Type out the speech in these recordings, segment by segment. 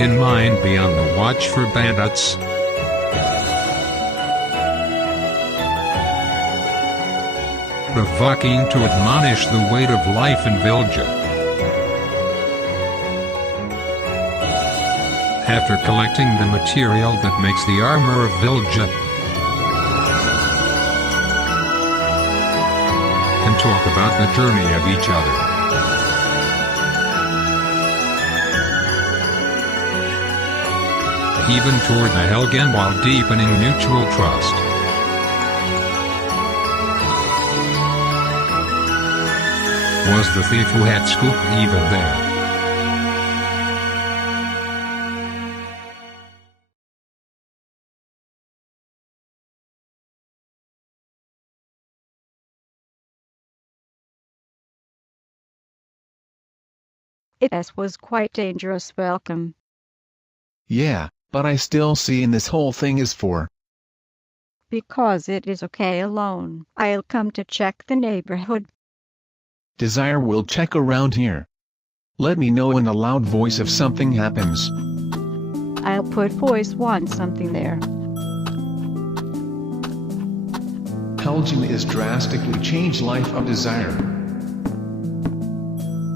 in mind be on the watch for bandits. Provoking to admonish the weight of life in Vilja. After collecting the material that makes the armor of Vilja, and talk about the journey of each other. Even toward the Helgen while deepening mutual trust. Was the thief who had scooped even there? It was quite dangerous. Welcome. Yeah, but I still see in this whole thing is for. Because it is okay alone. I'll come to check the neighborhood. Desire will check around here. Let me know in a loud voice if something happens. I'll put voice one something there. Helgen is drastically changed life of Desire.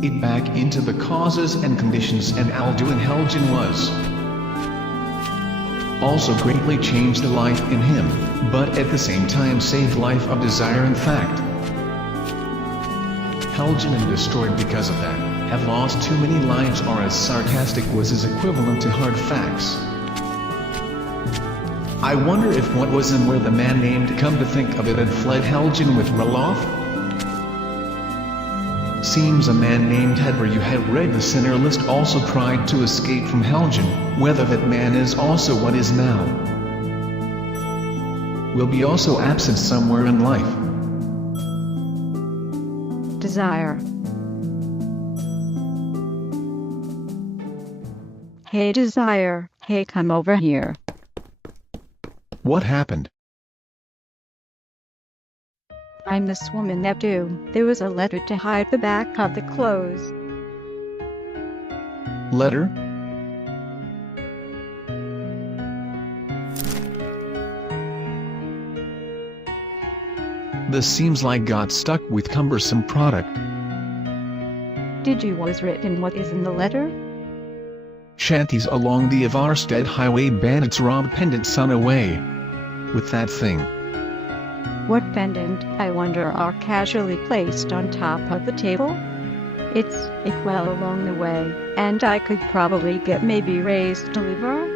It back into the causes and conditions and Alduin Helgen was. Also greatly changed the life in him, but at the same time saved life of Desire in fact. Helgen and destroyed because of that, have lost too many lives or as sarcastic was his equivalent to hard facts. I wonder if what was and where the man named come to think of it had fled Helgen with Ralof? Seems a man named Hedber you had read the sinner list also tried to escape from Helgen, whether that man is also what is now. Will be also absent somewhere in life. Desire. Hey Desire, hey come over here. What happened? I'm this woman that do. There was a letter to hide the back of the clothes. Letter? This seems like got stuck with cumbersome product. Did you was written what is in the letter? Shanties along the Avarstead highway bandits robbed pendant son away. With that thing. What pendant, I wonder, are casually placed on top of the table? It's, if well along the way, and I could probably get maybe raised to liver?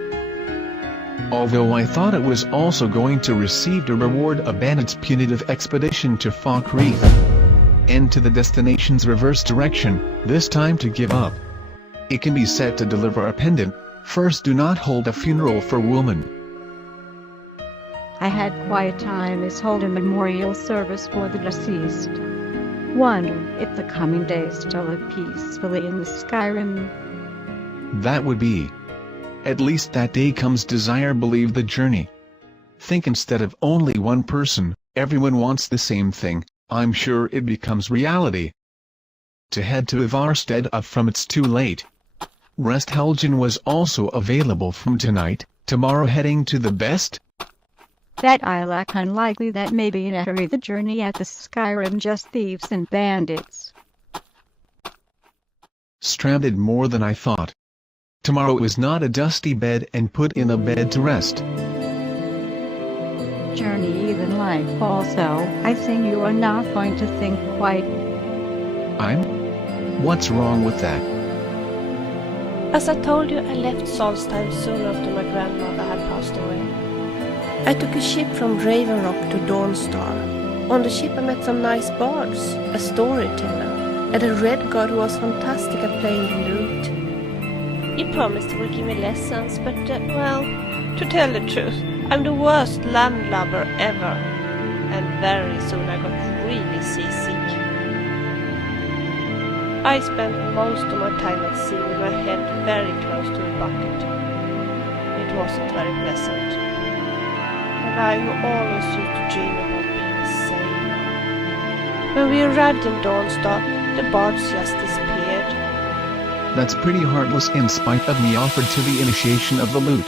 Although I thought it was also going to receive a reward a bandit's punitive expedition to Falkreath. And to the destination's reverse direction, this time to give up. It can be said to deliver a pendant, first do not hold a funeral for woman. I had quiet time is hold a memorial service for the deceased. Wonder if the coming days still live peacefully in the Skyrim. That would be. At least that day comes Desire believe the journey. Think instead of only one person, everyone wants the same thing, I'm sure it becomes reality. To head to Ivarstead from it's too late. Rest Helgen was also available from tonight, tomorrow heading to the best? That I lack unlikely that maybe in every the journey at the Skyrim just thieves and bandits. Stranded more than I thought. Tomorrow is not a dusty bed and put in a bed to rest. Journey even life also, I think you are not going to think quite. What's wrong with that? As I told you, I left Solstheim soon after my grandmother had passed away. I took a ship from Ravenrock to Dawnstar. On the ship I met some nice bards, a storyteller, and a red god who was fantastic at playing the lute. He promised he would give me lessons, but, well, to tell the truth, I'm the worst landlubber ever. And very soon I got really seasick. I spent most of my time at sea with my head very close to the bucket. It wasn't very pleasant. And I who always used to dream about being a sailor. When we arrived in Dawnstar, the bards just disappeared. That's pretty heartless in spite of me offered to the initiation of the loot.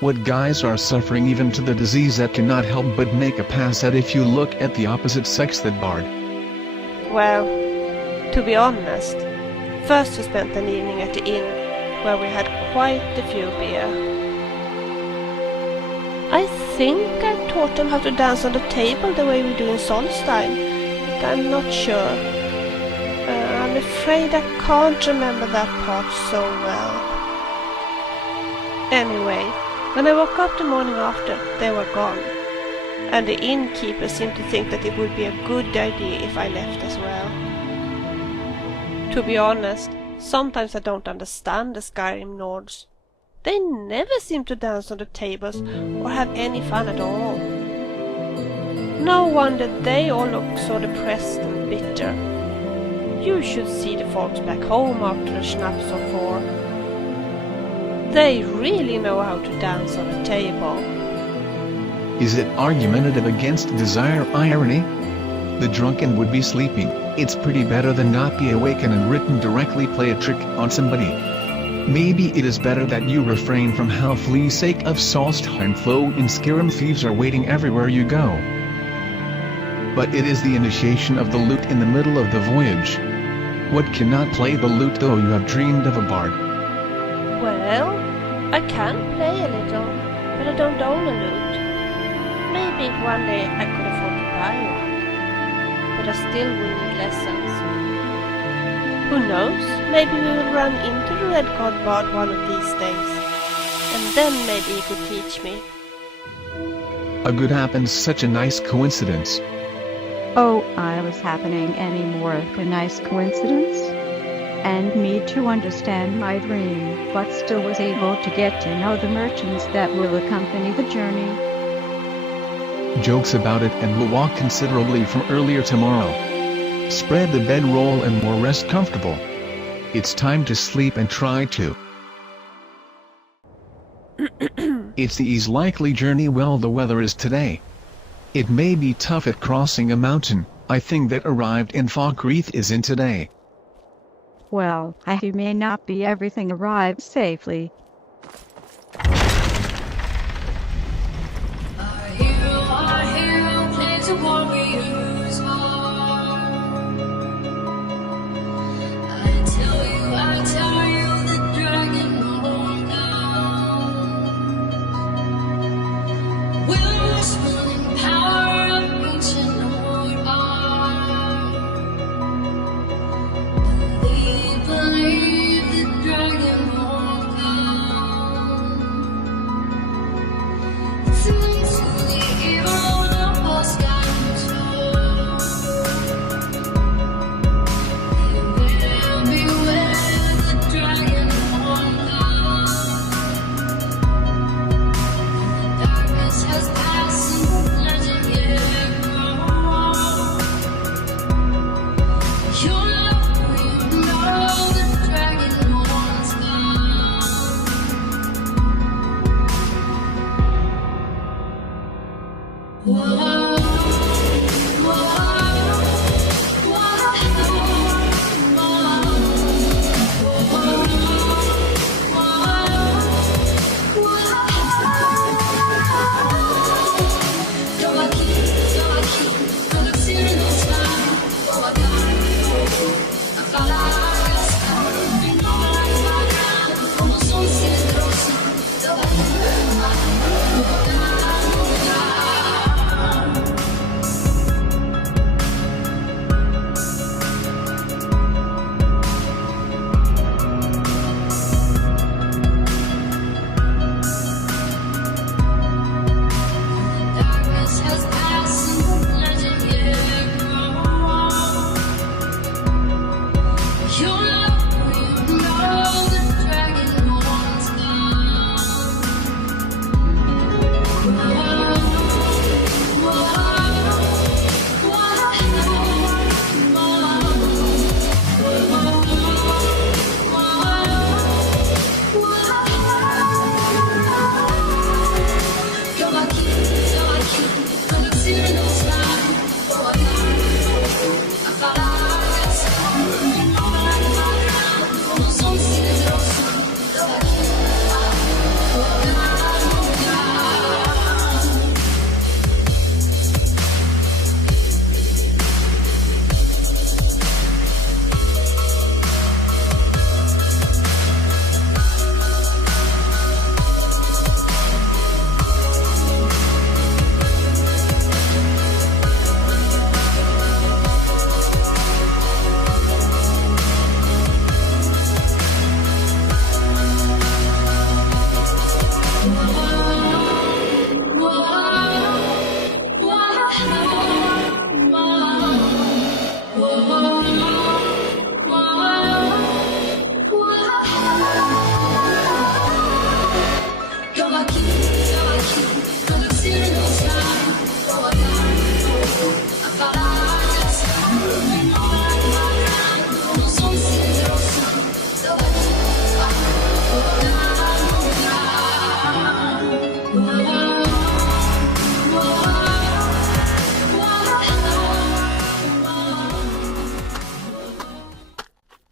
What guys are suffering even to the disease that cannot help but make a pass at if you look at the opposite sex that bard. Well, to be honest, first we spent an evening at the inn, where we had quite a few beer. I think I taught them how to dance on the table the way we do in Solstein, but I'm not sure. I'm afraid I can't remember that part so well. Anyway, when I woke up the morning after, they were gone, and the innkeeper seemed to think that it would be a good idea if I left as well. To be honest, sometimes I don't understand the Skyrim Nords. They never seem to dance on the tables or have any fun at all. No wonder they all look so depressed and bitter. You should see the folks back home after a schnapps or four. They really know how to dance on a table. Is it argumentative against desire irony? The drunken would be sleeping. It's pretty better than not be awakened and written directly play a trick on somebody. Maybe it is better that you refrain from how flea's sake of Solstheim flow in Skyrim. Thieves are waiting everywhere you go. But it is the initiation of the loot in the middle of the voyage. What cannot play the lute though you have dreamed of a bard? Well, I can play a little, but I don't own a lute. Maybe if one day I could afford to buy one, but I still will need lessons. Who knows, maybe we will run into the Red God Bard one of these days, and then maybe he could teach me. A good happens, such a nice coincidence. Oh, I was happening any more of a nice coincidence? And me to understand my dream, but still was able to get to know the merchants that will accompany the journey. Jokes about it, and we'll walk considerably from earlier tomorrow. Spread the bedroll and more rest comfortable. It's time to sleep and try to. It's the ease likely journey well the weather is today. It may be tough at crossing a mountain. I think that arrived in Falkreath is in today. Well, I may not be everything arrived safely. Our hero plays a warrior's heart. I tell you, the dragon won't down. We're spilling power of ancient Lord art. Believe the dragon won't come. Listening to the evil of what's gotten told. Beware the dragon won't come. The darkness has passed and legend yet grows. You know the dragon won't come. Whoa,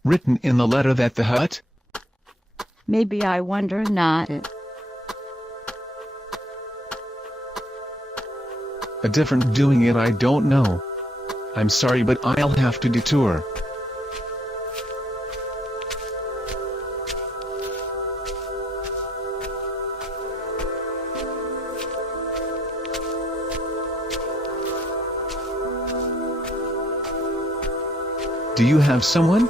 written in the letter that the hut? Maybe I wonder not it. A different doing it I don't know. I'm sorry but I'll have to detour. Do you have someone?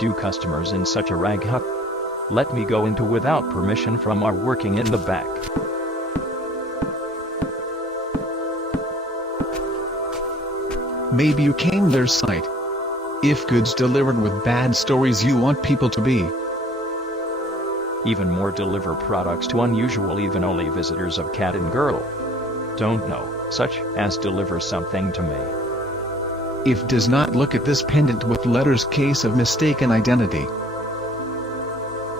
Do customers in such a rag hut let me go into without permission from our working in the back? Maybe you came their sight. If goods delivered with bad stories you want people to be. Even more deliver products to unusual even only visitors of cat and girl. Don't know, such as deliver something to me. If does not look at this pendant with letters case of mistaken identity.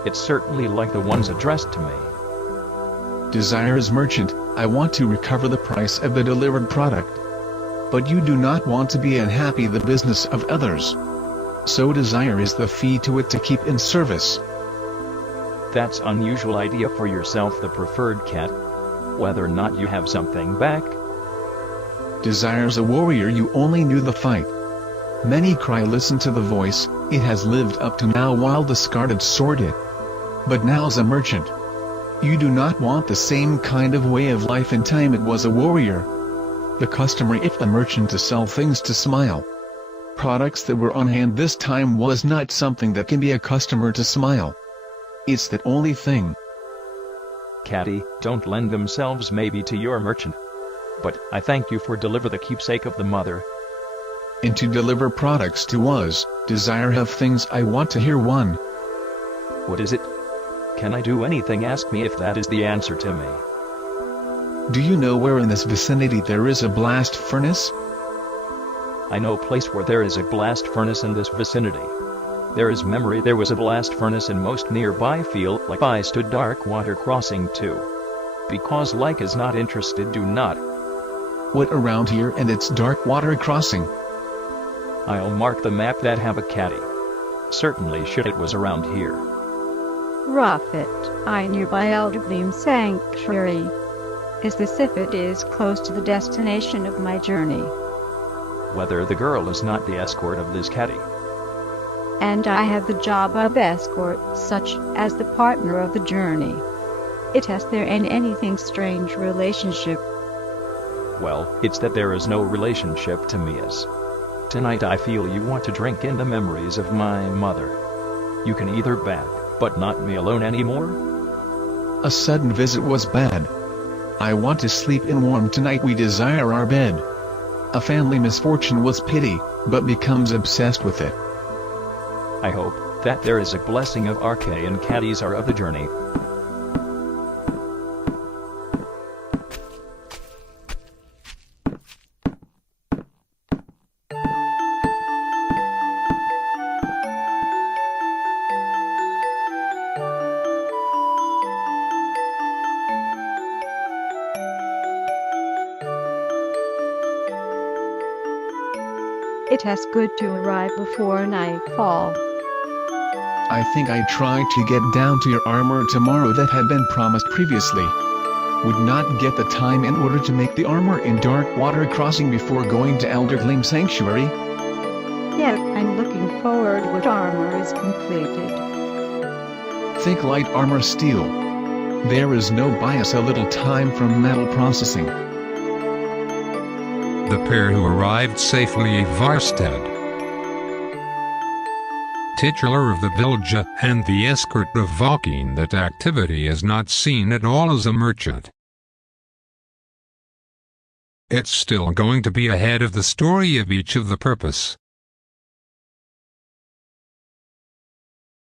It's certainly like the ones addressed to me. Desires merchant, I want to recover the price of the delivered product. But you do not want to be unhappy the business of others. So desire is the fee to it to keep in service. That's unusual idea for yourself the preferred cat. Whether or not you have something back. Desire's a warrior you only knew the fight. Many cry listen to the voice, it has lived up to now while discarded sword it. But now's a merchant. You do not want the same kind of way of life in time it was a warrior. The customer if the merchant to sell things to smile. Products that were on hand this time was not something that can be a customer to smile. It's that only thing. Catty, don't lend themselves maybe to your merchant. But I thank you for deliver the keepsake of the mother. And to deliver products to us, desire have things I want to hear one. What is it? Can I do anything? Ask me if that is the answer to me. Do you know where in this vicinity there is a blast furnace? I know a place where there is a blast furnace in this vicinity. There is memory there was a blast furnace in most nearby field like I stood dark water crossing too. Because like is not interested do not. What around here and its dark water crossing? I'll mark the map that have a caddy. Certainly should it was around here. Rough it, I nearby Eldgleam Sanctuary. Is this if it is close to the destination of my journey? Whether the girl is not the escort of this caddy. And I have the job of escort, such as the partner of the journey. It has there in anything strange relationship? Well, it's that there is no relationship to me as. Tonight I feel you want to drink in the memories of my mother. You can either bad, but not me alone anymore? A sudden visit was bad. I want to sleep in warm tonight we desire our bed. A family misfortune was pity, but becomes obsessed with it. I hope that there is a blessing of RK and caddies are of the journey. It has good to arrive before nightfall. I think I tried to get down to your armor tomorrow that had been promised previously. Would not get the time in order to make the armor in dark water crossing before going to Eldergleam Sanctuary. Yet I'm looking forward when armor is completed. Think light armor steel. There is no bias a little time from metal processing. The pair who arrived safely at Varstead. Titular of the Vilja and the escort of Valkyne that activity is not seen at all as a merchant. It's still going to be ahead of the story of each of the purpose.